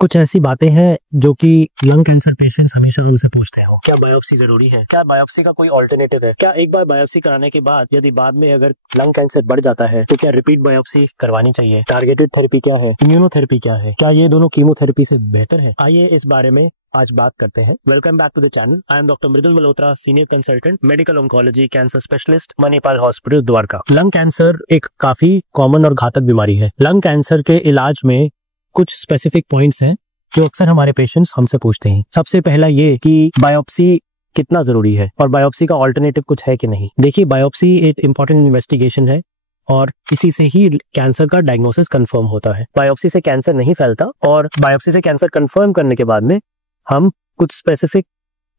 कुछ ऐसी बातें हैं जो कि लंग कैंसर पेशेंट्स हमेशा उनसे पूछते हैं, क्या बायोप्सी जरूरी है, क्या बायोप्सी का कोई ऑल्टरनेटिव है, क्या एक बार बायोप्सी कराने के बाद यदि बाद में अगर लंग कैंसर बढ़ जाता है तो क्या रिपीट बायोप्सी करवानी चाहिए, टारगेटेड थेरेपी क्या है, इम्यूनोथेरेपी क्या है, क्या ये दोनों कीमोथेरेपी से बेहतर है। आइए इस बारे में आज बात करते हैं। Welcome back to the channel. I am doctor Mridul Malhotra, senior consultant medical oncology cancer specialist, Manipal hospital Dwarka. Lung cancer एक काफी कॉमन और घातक बीमारी है। लंग कैंसर के इलाज में कुछ स्पेसिफिक पॉइंट्स हैं जो अक्सर हमारे पेशेंट्स हमसे पूछते हैं। सबसे पहला ये कि बायोप्सी कितना जरूरी है और बायोप्सी का ऑल्टरनेटिव कुछ है कि नहीं। देखिए, बायोप्सी एक इंपॉर्टेंट इन्वेस्टिगेशन है और इसी से ही कैंसर का डायग्नोसिस कंफर्म होता है। बायोप्सी से कैंसर नहीं फैलता और बायोप्सी से कैंसर कंफर्म करने के बाद में हम कुछ स्पेसिफिक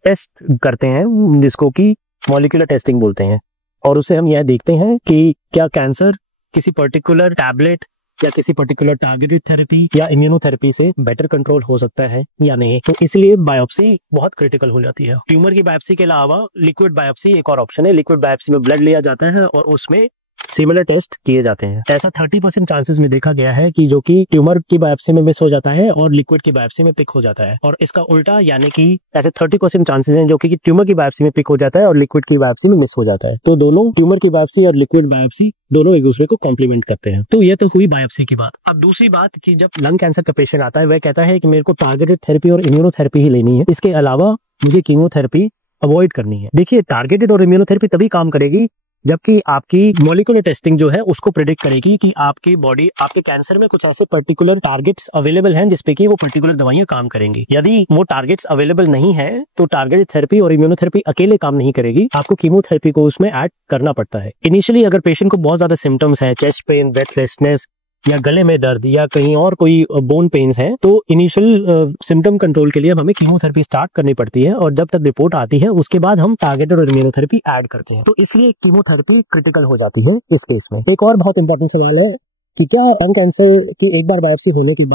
टेस्ट करते हैं जिसको कि मॉलिक्यूलर टेस्टिंग बोलते हैं, और उसे हम यह देखते हैं कि क्या कैंसर किसी पर्टिकुलर टैबलेट या किसी पर्टिकुलर टारगेटेड थेरेपी या इम्यूनोथेरेपी से बेटर कंट्रोल हो सकता है या नहीं। तो इसलिए बायोप्सी बहुत क्रिटिकल हो जाती है। ट्यूमर की बायोप्सी के अलावा लिक्विड बायोप्सी एक और ऑप्शन है। लिक्विड बायोप्सी में ब्लड लिया जाता है और उसमें सिमिलर टेस्ट किए जाते हैं। ऐसा 30% चांसेस में देखा गया है कि जो कि ट्यूमर की बायोप्सी में मिस हो जाता है और लिक्विड की बायोप्सी में पिक हो जाता है, और इसका उल्टा यानी कि ऐसे 30% चांसेस हैं जो कि ट्यूमर की बायोप्सी में पिक हो जाता है और लिक्विड की बायोप्सी में मिस हो जाता है। तो दोनों, ट्यूमर की बायोप्सी और लिक्विड बायोप्सी, दोनों एक दूसरे को कॉम्प्लीमेंट करते हैं। तो ये तो हुई बायोप्सी की बात। अब दूसरी बात कि जब लंग कैंसर का पेशेंट आता है वह कहता है कि मेरे को टारगेटेड थेरेपी और इम्यूनोथेरेपी ही लेनी है, इसके अलावा मुझे कीमोथेरेपी अवॉइड करनी है। देखिए, टारगेटेड और इम्यूनोथेरेपी तभी काम करेगी जबकि आपकी मॉलिक्यूलर टेस्टिंग जो है उसको प्रेडिक्ट करेगी कि आपकी बॉडी, आपके कैंसर में कुछ ऐसे पर्टिकुलर टारगेट्स अवेलेबल हैं जिसपे कि वो पर्टिकुलर दवाइयां काम करेंगी। यदि वो टारगेट्स अवेलेबल नहीं है तो टारगेटेड थेरेपी और इम्यूनोथेरेपी अकेले काम नहीं करेगी, आपको कीमोथेरेपी को उसमें ऐड करना पड़ता है। इनिशियली अगर पेशेंट को बहुत ज्यादा सिम्टम्स है, चेस्ट पेन, ब्रेथलेसनेस या गले में दर्द या कहीं और कोई बोन पेन्स है, तो इनिशियल सिम्टम कंट्रोल के लिए हमें कीमोथेरेपी स्टार्ट करनी पड़ती है, और जब तक रिपोर्ट आती है उसके बाद हम टारगेटेड और इम्यूनोथेरेपी ऐड करते हैं। तो इसलिए कीमोथेरेपी क्रिटिकल हो जाती है इस केस में। एक और बहुत इंपॉर्टेंट सवाल है कि क्या लंग कैंसर की एक बार बायोप्सी होने के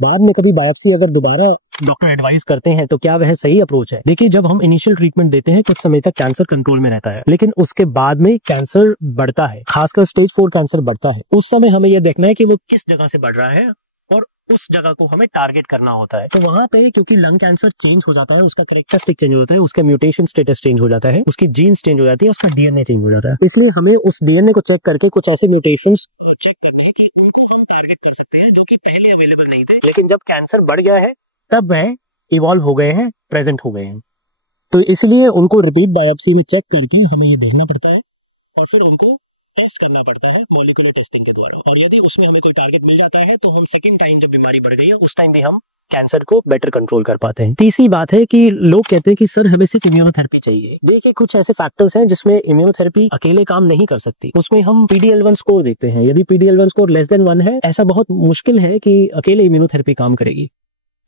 बाद में कभी बायोप्सी अगर दोबारा डॉक्टर एडवाइस करते हैं तो क्या वह सही अप्रोच है। देखिए, जब हम इनिशियल ट्रीटमेंट देते हैं कुछ समय तक कैंसर कंट्रोल में रहता है, लेकिन उसके बाद में कैंसर बढ़ता है, खासकर स्टेज 4 कैंसर बढ़ता है। उस समय हमें यह देखना है कि वो किस जगह से बढ़ रहा है और उस जगह को हमें टारगेट करना होता है। तो वहां पे क्योंकि लंग कैंसर चेंज हो जाता है, उसका कैरेक्टरिस्टिक चेंज हो जाता है, उसका म्यूटेशन स्टेटस चेंज हो जाता है, उसकी जीन्स चेंज हो जाती है, उसका डीएनए चेंज हो जाता है। इसलिए हमें उस डीएनए को चेक करके कुछ ऐसे म्यूटेशंस चेक करनी है कि उनको हम टारगेट कर सकते हैं जो कि पहले अवेलेबल नहीं थे, लेकिन जब कैंसर बढ़ गया है तब वह इवॉल्व हो गए हैं, प्रेजेंट हो गए हैं। तो इसलिए उनको रिपीट बायोप्सी में चेक करके हमें ये देखना पड़ता है और फिर उनको टेस्ट करना पड़ता है मॉलिक्यूलर टेस्टिंग के द्वारा, और यदि उसमें हमें कोई टारगेट मिल जाता है तो हम सेकंड टाइम जब बीमारी बढ़ गई है उस टाइम भी हम कैंसर को बेटर कंट्रोल कर पाते हैं। तीसरी बात है कि लोग कहते हैं कि सर हमें सिर्फ इम्यूनोथेरेपी चाहिए। देखिए, कुछ ऐसे फैक्टर्स हैं जिसमें इम्यूनोथेरेपी अकेले काम नहीं कर सकती। उसमें हम PDL1 स्कोर देखते हैं। यदि PDL1 स्कोर लेस देन 1 है, ऐसा बहुत मुश्किल है कि अकेले इम्यूनोथेरेपी काम करेगी।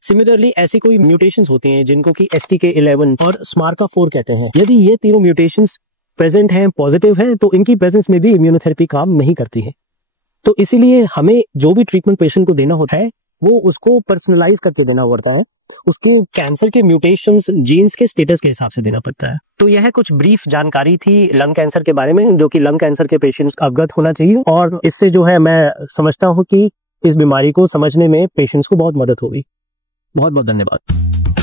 सिमिलरली ऐसी कोई म्यूटेशंस होती हैं जिनको कि STK11 और SMARCA4 कहते हैं। यदि ये तीनों म्यूटेशंस प्रेजेंट हैं, पॉजिटिव हैं, तो इनकी प्रेजेंस में भी इम्यूनोथेरेपी काम नहीं करती है। तो इसीलिए हमें जो भी ट्रीटमेंट पेशेंट को देना होता है वो उसको पर्सनलाइज करके देना पड़ता है, उसके कैंसर के म्यूटेशंस, जीन्स के स्टेटस के हिसाब से देना पड़ता है। तो यह कुछ ब्रीफ जानकारी थी लंग कैंसर के बारे में जो कि लंग कैंसर के पेशेंट्स अवगत होना चाहिए, और इससे जो है मैं समझता हूँ कि इस बीमारी को समझने में पेशेंट्स को बहुत मदद होगी। बहुत बहुत धन्यवाद।